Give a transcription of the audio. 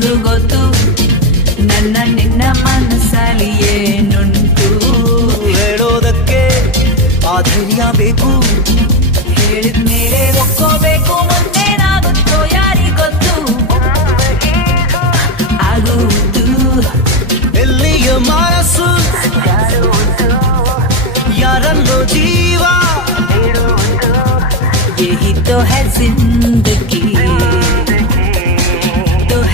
ಚೂರು ಗೊತ್ತು ನನ್ನ ನಿನ್ನ ಮನಸ್ಸಲ್ಲಿ ಏನುಂಟು. ಹೇಳೋದಕ್ಕೆ ಆ ಧೈರ್ಯ ಬೇಕು, ಹೇಳಿದ